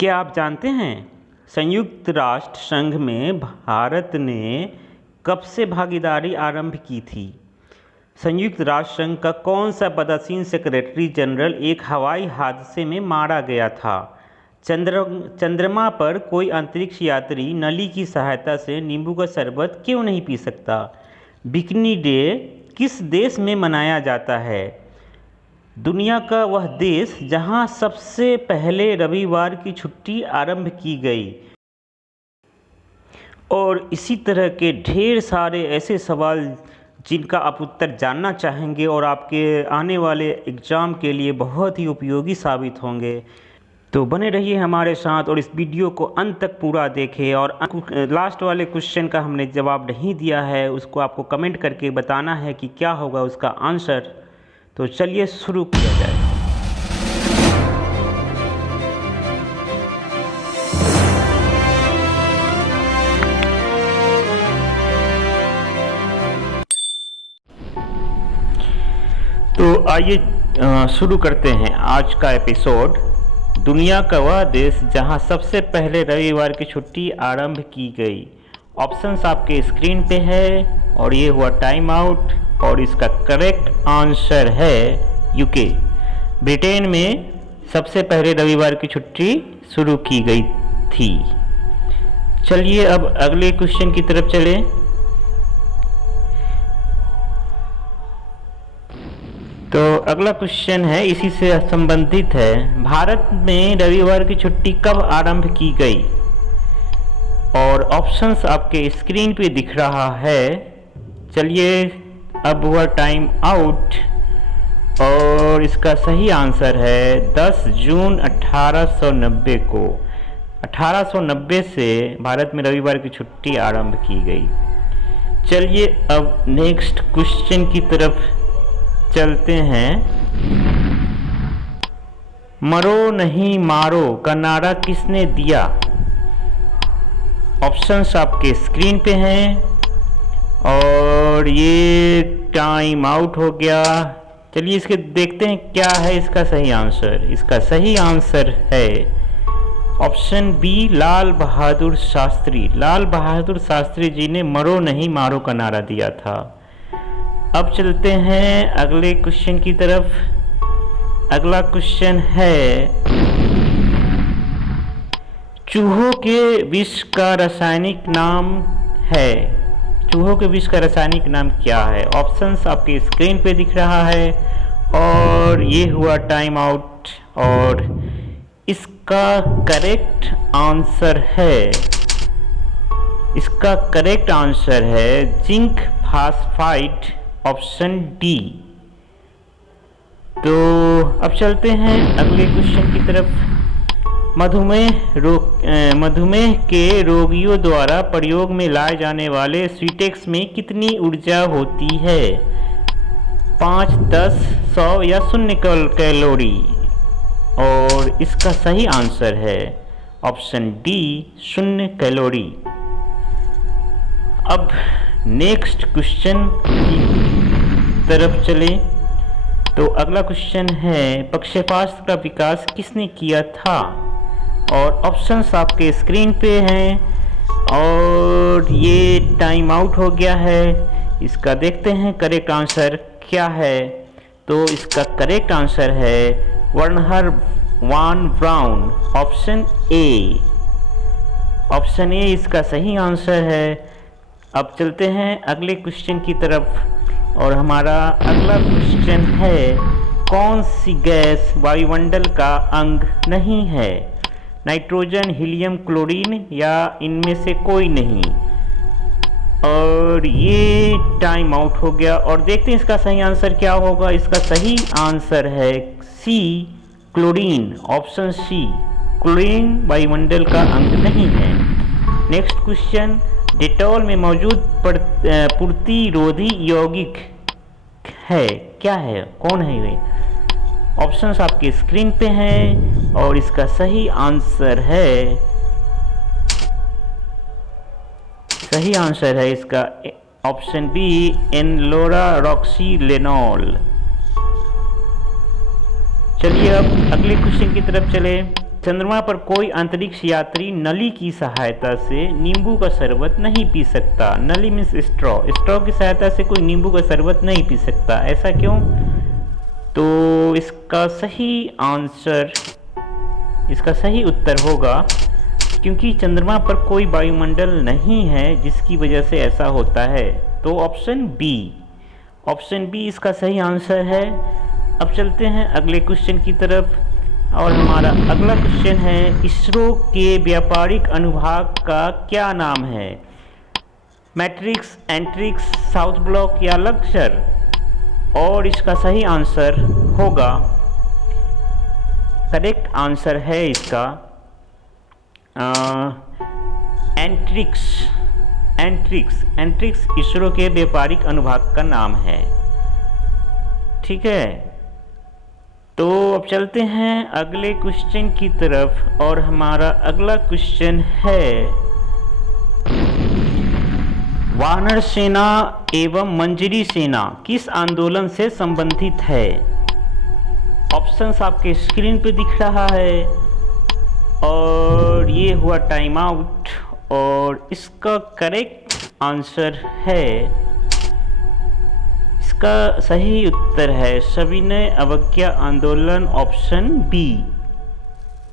क्या आप जानते हैं संयुक्त राष्ट्र संघ में भारत ने कब से भागीदारी आरंभ की थी? संयुक्त राष्ट्र संघ का कौन सा पदासीन सेक्रेटरी जनरल एक हवाई हादसे में मारा गया था? चंद्रमा पर कोई अंतरिक्ष यात्री नली की सहायता से नींबू का शरबत क्यों नहीं पी सकता? बिकनी डे किस देश में मनाया जाता है? दुनिया का वह देश जहां सबसे पहले रविवार की छुट्टी आरंभ की गई। और इसी तरह के ढेर सारे ऐसे सवाल जिनका आप उत्तर जानना चाहेंगे और आपके आने वाले एग्ज़ाम के लिए बहुत ही उपयोगी साबित होंगे। तो बने रहिए हमारे साथ और इस वीडियो को अंत तक पूरा देखें। और लास्ट वाले क्वेश्चन का हमने जवाब नहीं दिया है, उसको आपको कमेंट करके बताना है कि क्या होगा उसका आंसर। तो चलिए शुरू किया जाए। तो आइए शुरू करते हैं आज का एपिसोड। दुनिया का वह देश जहां सबसे पहले रविवार की छुट्टी आरंभ की गई। ऑप्शंस आपके स्क्रीन पे है और ये हुआ टाइम आउट और इसका करेक्ट आंसर है यूके। ब्रिटेन में सबसे पहले रविवार की छुट्टी शुरू की गई थी। चलिए अब अगले क्वेश्चन की तरफ चलें। तो अगला क्वेश्चन है इसी से संबंधित है। भारत में रविवार की छुट्टी कब आरंभ की गई? और ऑप्शंस आपके स्क्रीन पे दिख रहा है। चलिए अब हुआ टाइम आउट और इसका सही आंसर है 10 जून 1890 को। 1890 से भारत में रविवार की छुट्टी आरंभ की गई। चलिए अब नेक्स्ट क्वेश्चन की तरफ चलते हैं। मरो नहीं मारो का नारा किसने दिया? ऑप्शंस आपके स्क्रीन पे हैं और ये टाइम आउट हो गया। चलिए इसके देखते हैं क्या है इसका सही आंसर। इसका सही आंसर है ऑप्शन बी, लाल बहादुर शास्त्री। लाल बहादुर शास्त्री जी ने मरो नहीं मारो का नारा दिया था। अब चलते हैं अगले क्वेश्चन की तरफ। अगला क्वेश्चन है चूहों के विष का रासायनिक नाम है। चूहों के विष का रासायनिक नाम क्या है? ऑप्शंस आपके स्क्रीन पे दिख रहा है और ये हुआ टाइम आउट और इसका करेक्ट आंसर है जिंक फास्फाइड, ऑप्शन डी। तो अब चलते हैं अगले क्वेश्चन की तरफ। मधुमेह के रोगियों द्वारा प्रयोग में लाए जाने वाले स्वीटेक्स में कितनी ऊर्जा होती है? 5, 10, 100 या 0 कैलोरी? और इसका सही आंसर है ऑप्शन डी, 0 कैलोरी। अब नेक्स्ट क्वेश्चन की तरफ चले। तो अगला क्वेश्चन है प्रक्षेपास्त्र का विकास किसने किया था? और ऑप्शंस आपके स्क्रीन पे हैं और ये टाइम आउट हो गया है। इसका देखते हैं करेक्ट आंसर क्या है। तो इसका करेक्ट आंसर है Werner one brown, option A. Option A इसका सही आंसर है। अब चलते हैं अगले क्वेश्चन की तरफ और हमारा अगला क्वेश्चन है कौन सी गैस वायुमंडल का अंग नहीं है? नाइट्रोजन, हीलियम, क्लोरीन या इनमें से कोई नहीं? और ये टाइम आउट हो गया और देखते हैं इसका सही आंसर क्या होगा। इसका सही आंसर है सी, क्लोरीन, ऑप्शन सी। क्लोरीन वायुमंडल का अंग नहीं है। नेक्स्ट क्वेश्चन, डेटॉल में मौजूद प्रतिरोधी यौगिक है, क्या है, कौन है वे? ऑप्शंस आपके स्क्रीन पे हैं और इसका सही आंसर है इसका ऑप्शन बी, एनलोरारॉक्सीलेनॉल। चलिए अब अगले क्वेश्चन की तरफ चले। चंद्रमा पर कोई अंतरिक्ष यात्री नली की सहायता से नींबू का शरबत नहीं पी सकता। नली मीन्स स्ट्रॉ, स्ट्रॉ की सहायता से कोई नींबू का शरबत नहीं पी सकता, ऐसा क्यों? तो इसका सही उत्तर होगा क्योंकि चंद्रमा पर कोई वायुमंडल नहीं है जिसकी वजह से ऐसा होता है। तो ऑप्शन बी इसका सही आंसर है। अब चलते हैं अगले क्वेश्चन की तरफ, और हमारा अगला क्वेश्चन है, इसरो के व्यापारिक अनुभाग का क्या नाम है? मैट्रिक्स, एंट्रिक्स, साउथ ब्लॉक या लक्सर? और इसका सही आंसर होगा, करेक्ट आंसर है इसका एंट्रिक्स इसरो के व्यापारिक अनुभाग का नाम है। ठीक है, तो अब चलते हैं अगले क्वेश्चन की तरफ, और हमारा अगला क्वेश्चन है, वानर सेना एवं मंजरी सेना किस आंदोलन से संबंधित है? ऑप्शंस आपके स्क्रीन पे दिख रहा है, और ये हुआ टाइम आउट, और इसका करेक्ट आंसर है, इसका सही उत्तर है सविनय अवज्ञा आंदोलन, ऑप्शन बी।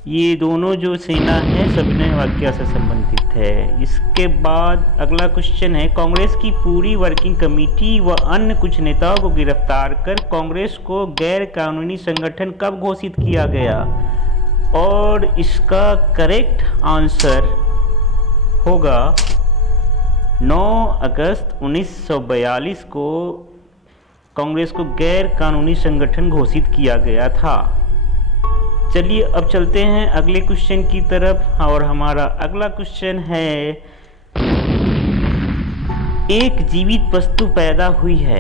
ये दोनों जो सेना है सविनय अवज्ञा से संबंधित है। इसके बाद अगला क्वेश्चन है, कांग्रेस की पूरी वर्किंग कमेटी व अन्य कुछ नेताओं को गिरफ्तार कर कांग्रेस को गैर कानूनी संगठन कब घोषित किया गया? और इसका करेक्ट आंसर होगा 9 अगस्त 1942 को कांग्रेस को गैर कानूनी संगठन घोषित किया गया था। चलिए अब चलते हैं अगले क्वेश्चन की तरफ, और हमारा अगला क्वेश्चन है, एक जीवित वस्तु पैदा हुई है,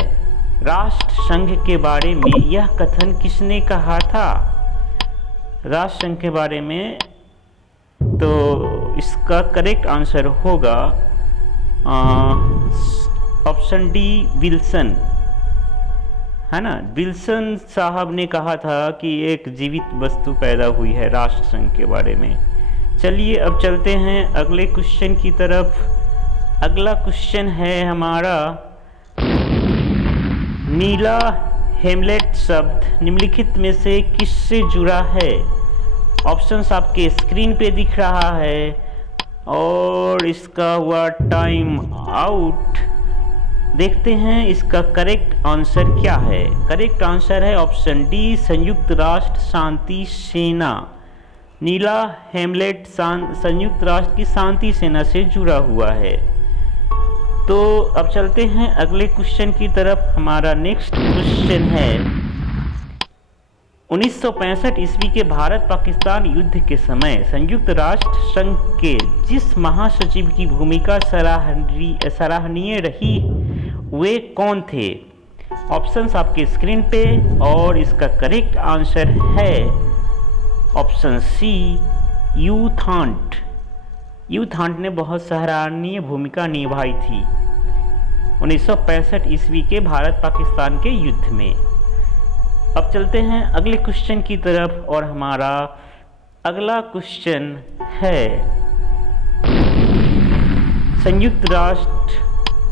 राष्ट्र संघ के बारे में यह कथन किसने कहा था? राष्ट्र संघ के बारे में, तो इसका करेक्ट आंसर होगा ऑप्शन डी, विल्सन, है ना। विल्सन साहब ने कहा था कि एक जीवित वस्तु पैदा हुई है राष्ट्र संघ के बारे में। चलिए अब चलते हैं अगले क्वेश्चन की तरफ। अगला क्वेश्चन है हमारा, नीला हेमलेट शब्द निम्नलिखित में से किससे जुड़ा है? ऑप्शंस आपके स्क्रीन पे दिख रहा है, और इसका हुआ टाइम आउट। देखते हैं इसका करेक्ट आंसर क्या है। करेक्ट आंसर है ऑप्शन डी, संयुक्त राष्ट्र शांति सेना। नीला हेमलेट संयुक्त राष्ट्र की शांति सेना से जुड़ा हुआ है। तो अब चलते हैं अगले क्वेश्चन की तरफ। हमारा नेक्स्ट क्वेश्चन है, 1965 ईस्वी के भारत पाकिस्तान युद्ध के समय संयुक्त राष्ट्र संघ के जिस महासचिव की भूमिका सराहनीय रही वे कौन थे? ऑप्शंस आपके स्क्रीन पे, और इसका करेक्ट आंसर है ऑप्शन सी, यू थांट। यू थांट ने बहुत सराहनीय भूमिका निभाई थी 1965 ईस्वी के भारत पाकिस्तान के युद्ध में। अब चलते हैं अगले क्वेश्चन की तरफ, और हमारा अगला क्वेश्चन है, संयुक्त राष्ट्र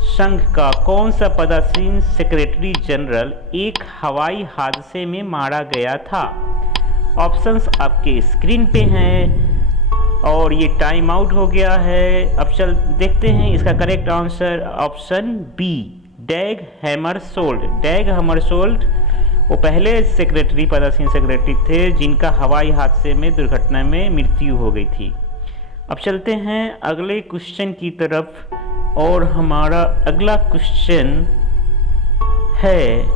संघ का कौन सा पदासीन सेक्रेटरी जनरल एक हवाई हादसे में मारा गया था? ऑप्शंस आपके स्क्रीन पे हैं, और ये टाइम आउट हो गया है। अब देखते हैं इसका करेक्ट आंसर, ऑप्शन बी, डैग हैमरशोल्ड। डैग हैमरशोल्ड वो पहले सेक्रेटरी, पदासीन सेक्रेटरी थे जिनका हवाई हादसे में, दुर्घटना में मृत्यु हो गई थी। अब चलते हैं अगले क्वेश्चन की तरफ, और हमारा अगला क्वेश्चन है,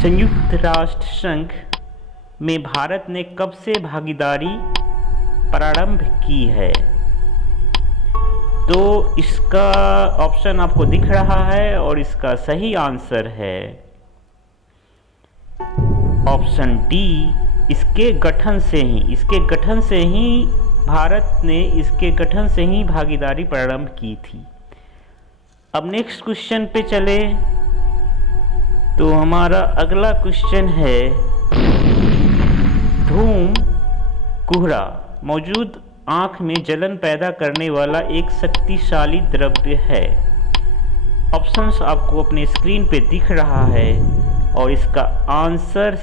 संयुक्त राष्ट्र संघ में भारत ने कब से भागीदारी प्रारंभ की है? तो इसका ऑप्शन आपको दिख रहा है, और इसका सही आंसर है ऑप्शन डी, इसके गठन से ही भारत ने इसके गठन से ही भागीदारी प्रारंभ की थी। अब नेक्स्ट क्वेश्चन पे चले, तो हमारा अगला क्वेश्चन है, धूम कोहरा मौजूद आंख में जलन पैदा करने वाला एक शक्तिशाली द्रव्य है। ऑप्शंस आपको अपने स्क्रीन पे दिख रहा है और इसका आंसर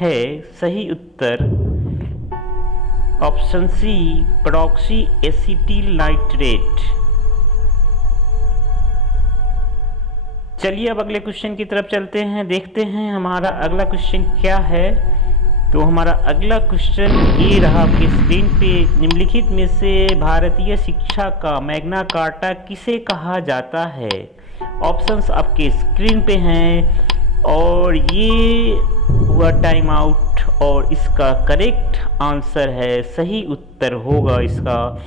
है सही उत्तर option C peroxy acetyl nitrate. चलिए अब अगले क्वेश्चन की तरफ चलते हैं, देखते हैं हमारा अगला क्वेश्चन क्या है। तो हमारा अगला क्वेश्चन ये रहा आपकी स्क्रीन पे, निम्नलिखित में से भारतीय शिक्षा का मैग्ना कार्टा किसे कहा जाता है। ऑप्शंस आपके स्क्रीन पे हैं और ये हुआ टाइम आउट और इसका करेक्ट आंसर है, सही उत्तर होगा इसका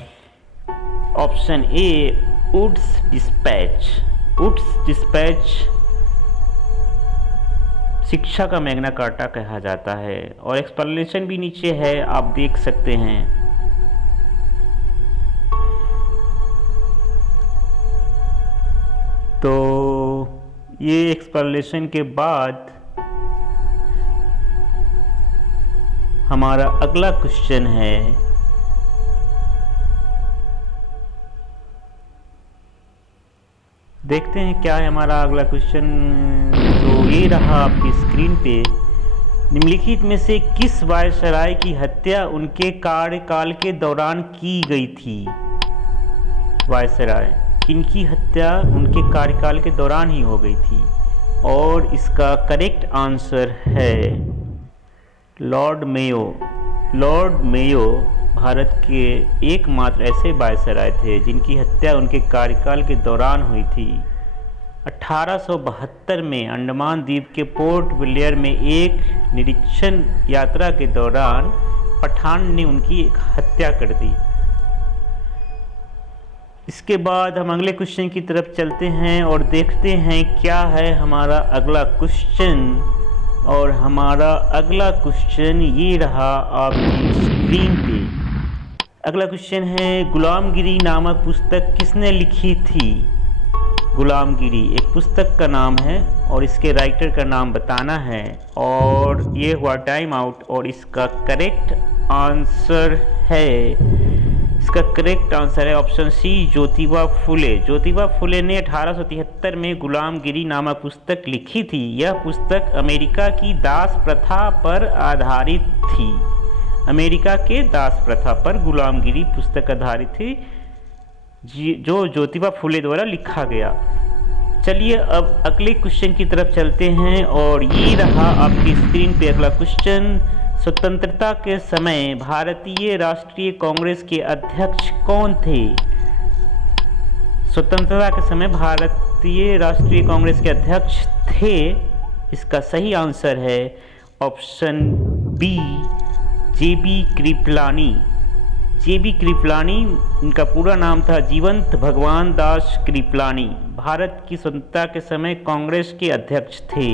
option A Woods Dispatch. Woods Dispatch शिक्षा का मैग्ना कार्टा कहा जाता है और एक्सप्लेनेशन भी नीचे है, आप देख सकते हैं। तो ये एक्सप्लेनेशन के बाद हमारा अगला क्वेश्चन है, देखते हैं क्या है हमारा अगला क्वेश्चन। तो ये रहा आपकी स्क्रीन पे, निम्नलिखित में से किस वायसराय की हत्या उनके कार्यकाल के दौरान की गई थी। वायसराय किनकी हत्या उनके कार्यकाल के दौरान ही हो गई थी और इसका करेक्ट आंसर है Lord Mayo. Lord Mayo Bharat के एकमात्र ऐसे वायसराय थे जिनकी हत्या उनके कार्यकाल के दौरान हुई थी। 1872 में अंडमान द्वीप के पोर्ट ब्लेयर में एक निरीक्षण यात्रा के दौरान पठान ने उनकी हत्या कर दी। इसके बाद हम अगले क्वेश्चन की तरफ चलते हैं और देखते हैं क्या है हमारा अगला क्वेश्चन। और हमारा अगला क्वेश्चन ये रहा आपकी स्क्रीन पे। अगला क्वेश्चन है, गुलामगिरी नामक पुस्तक किसने लिखी थी। गुलामगिरी एक पुस्तक का नाम है और इसके राइटर का नाम बताना है और ये हुआ टाइम आउट और इसका करेक्ट आंसर है ऑप्शन सी ज्योतिबा फुले। ज्योतिबा फुले ने 1873 में गुलामगिरी नामक पुस्तक लिखी थी। यह पुस्तक अमेरिका की दास प्रथा पर आधारित थी। अमेरिका के दास प्रथा पर गुलामगिरी पुस्तक आधारित थी जो ज्योतिबा फुले द्वारा लिखा गया। चलिए अब अगले क्वेश्चन की तरफ चलते हैं और ये रहा आपकी स्क्रीन पे अगला क्वेश्चन। स्वतंत्रता के समय भारतीय राष्ट्रीय कांग्रेस के अध्यक्ष कौन थे। स्वतंत्रता के समय भारतीय राष्ट्रीय कांग्रेस के अध्यक्ष थे, इसका सही आंसर है ऑप्शन बी जेबी कृपलानी। जेबी कृपलानी, इनका पूरा नाम था जीवंत भगवान दास कृपलानी। भारत की स्वतंत्रता के समय कांग्रेस के अध्यक्ष थे।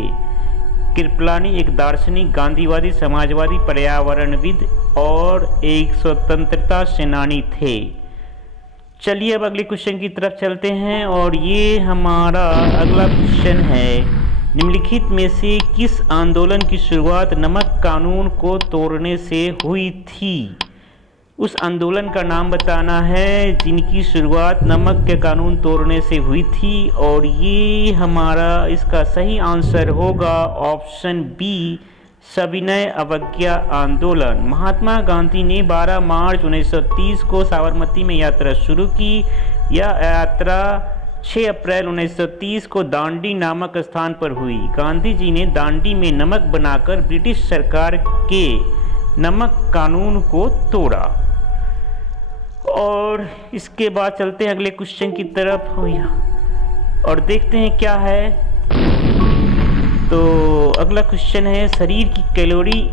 कृपलानी एक दार्शनिक, गांधीवादी, समाजवादी, पर्यावरणविद और एक स्वतंत्रता सेनानी थे। चलिए अब अगले क्वेश्चन की तरफ चलते हैं और ये हमारा अगला क्वेश्चन है, निम्नलिखित में से किस आंदोलन की शुरुआत नमक कानून को तोड़ने से हुई थी। उस आंदोलन का नाम बताना है जिनकी शुरुआत नमक के कानून तोड़ने से हुई थी और ये हमारा इसका सही आंसर होगा ऑप्शन बी सविनय अवज्ञा आंदोलन। महात्मा गांधी ने 12 मार्च 1930 को साबरमती में यात्रा शुरू की। यह यात्रा 6 अप्रैल 1930 को दांडी नामक स्थान पर हुई। गांधी जी ने दांडी में नमक बनाकर ब्रिटिश सरकार के नमक कानून को तोड़ा। और इसके बाद चलते हैं अगले क्वेश्चन की तरफ और देखते हैं क्या है। तो अगला क्वेश्चन है, शरीर की कैलोरी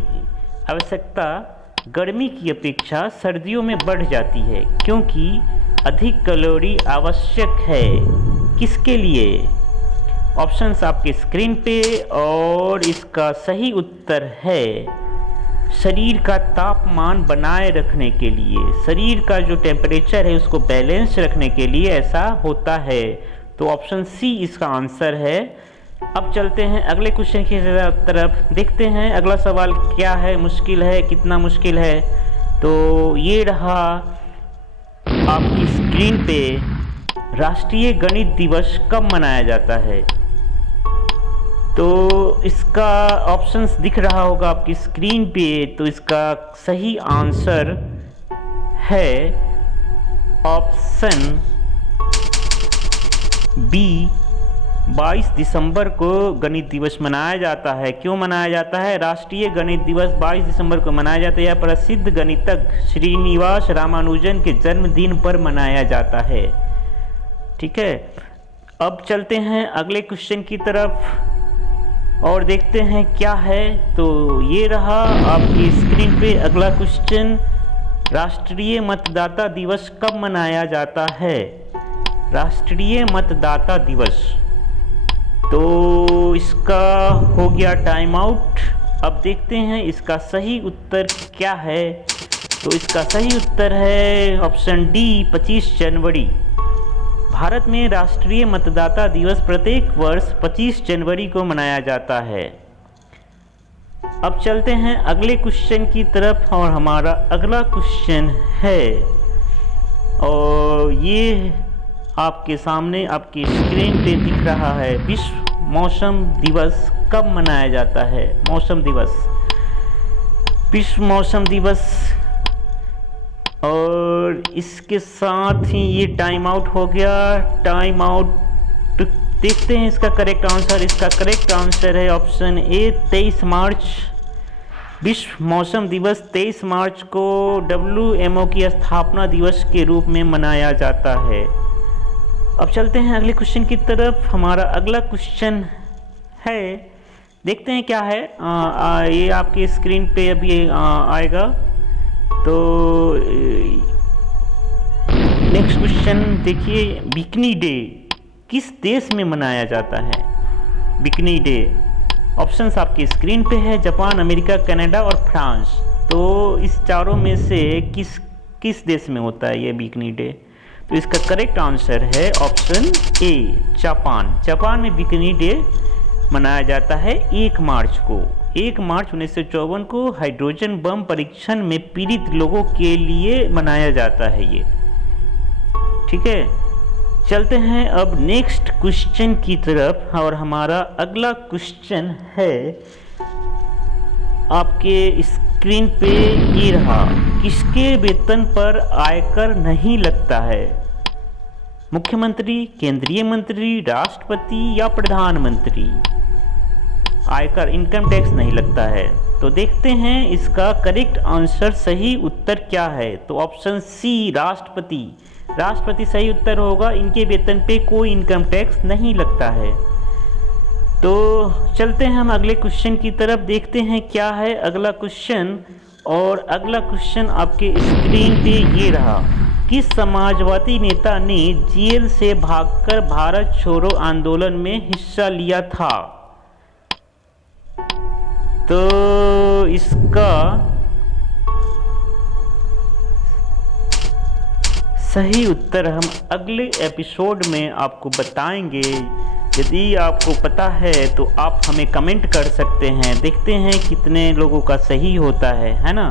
आवश्यकता गर्मी की अपेक्षा सर्दियों में बढ़ जाती है क्योंकि अधिक कैलोरी आवश्यक है। किसके लिए। ऑप्शंस आपके स्क्रीन पे और इसका सही उत्तर है शरीर का तापमान बनाए रखने के लिए। शरीर का जो टेम्परेचर है उसको बैलेंस रखने के लिए ऐसा होता है। तो ऑप्शन सी इसका आंसर है। अब चलते हैं अगले क्वेश्चन की तरफ, देखते हैं अगला सवाल क्या है, मुश्किल है, कितना मुश्किल है। तो ये रहा आपकी स्क्रीन पे राष्ट्रीय गणित दिवस कब मनाया जाता है। तो इसका ऑप्शंस दिख रहा होगा आपकी स्क्रीन पे। तो इसका सही आंसर है ऑप्शन बी, 22 दिसंबर को गणित दिवस मनाया जाता है। क्यों मनाया जाता है? राष्ट्रीय गणित दिवस 22 दिसंबर को मनाया जाता है। यह प्रसिद्ध गणितज्ञ श्रीनिवास रामानुजन के जन्मदिन पर मनाया जाता है। ठीक है, अब चलते हैं अगले क्वेश्चन की तरफ और देखते हैं क्या है। तो ये रहा आपकी स्क्रीन पे अगला क्वेश्चन। राष्ट्रीय मतदाता दिवस कब मनाया जाता है? राष्ट्रीय मतदाता दिवस। तो इसका हो गया टाइम आउट। अब देखते हैं इसका सही उत्तर क्या है। तो इसका सही उत्तर है ऑप्शन डी, 25 जनवरी। भारत में राष्ट्रीय मतदाता दिवस प्रत्येक वर्ष 25 जनवरी को मनाया जाता है। अब चलते हैं अगले क्वेश्चन की तरफ और हमारा अगला क्वेश्चन है और ये आपके सामने आपकी स्क्रीन पे दिख रहा है। विश्व मौसम दिवस कब मनाया जाता है? मौसम दिवस, विश्व मौसम दिवस। और इसके साथ ही ये टाइम आउट हो गया। Time out. देखते हैं इसका करेक्ट आंसर। इसका करेक्ट आंसर है ऑप्शन ए, 23 मार्च। विश्व मौसम दिवस 23 मार्च को WMO की स्थापना दिवस के रूप में मनाया जाता है। अब चलते हैं अगले क्वेश्चन की तरफ। हमारा अगला क्वेश्चन है, देखते हैं क्या है। ये आपकी स्क्रीन पे अभी आएगा। तो नेक्स्ट क्वेश्चन देखिए, बिकनी डे किस देश में मनाया जाता है? Bikini day. ऑप्शंस आपकी स्क्रीन पे है, जापान, अमेरिका, कनाडा और फ्रांस। तो इस चारों में से किस देश में होता है ये बिकनी डे? तो इसका करेक्ट आंसर है ऑप्शन ए, जापान। जापान में बिकनी डे मनाया जाता है 1 मार्च को। 1 मार्च 1954 को हाइड्रोजन बम परीक्षण में पीड़ित लोगों के लिए मनाया जाता है ये। ठीक है, चलते हैं अब नेक्स्ट क्वेश्चन की तरफ और हमारा अगला क्वेश्चन है आपके स्क्रीन पे ये रहा। किसके वेतन पर आयकर नहीं लगता है? मुख्यमंत्री, केंद्रीय मंत्री, राष्ट्रपति या प्रधानमंत्री? आयकर, इनकम टैक्स नहीं लगता है। तो देखते हैं इसका करेक्ट आंसर, सही उत्तर क्या है। तो ऑप्शन सी, राष्ट्रपति। राष्ट्रपति सही उत्तर होगा। इनके वेतन पे कोई इनकम टैक्स नहीं लगता है। तो चलते हैं हम अगले क्वेश्चन की तरफ, देखते हैं क्या है अगला क्वेश्चन। और अगला क्वेश्चन आपके स्क्रीन पे ये रहा। किस समाजवादी नेता ने जेल से भागकर भारत छोड़ो आंदोलन में हिस्सा लिया था? तो इसका सही उत्तर हम अगले एपिसोड में आपको बताएंगे। यदि आपको पता है तो आप हमें कमेंट कर सकते हैं। देखते हैं कितने लोगों का सही होता है ना।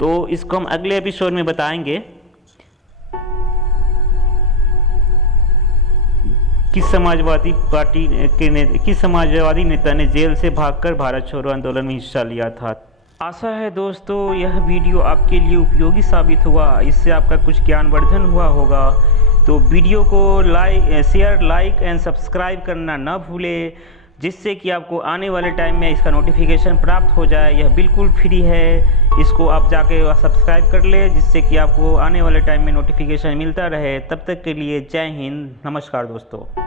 तो इसको हम अगले एपिसोड में बताएंगे। किस समाजवादी नेता ने जेल से भागकर भारत छोड़ो आंदोलन में हिस्सा लिया था। आशा है दोस्तों यह वीडियो आपके लिए उपयोगी साबित हुआ, इससे आपका कुछ ज्ञानवर्धन हुआ होगा। तो वीडियो को शेयर, लाइक एंड सब्सक्राइब करना ना भूलें, जिससे कि आपको आने वाले टाइम में इसका नोटिफिकेशन प्राप्त हो जाए। यह बिल्कुल फ्री है, इसको आप जाके सब्सक्राइब कर ले, जिससे कि आपको आने वाले टाइम में नोटिफिकेशन मिलता रहे। तब तक के लिए जय हिंद, नमस्कार दोस्तों।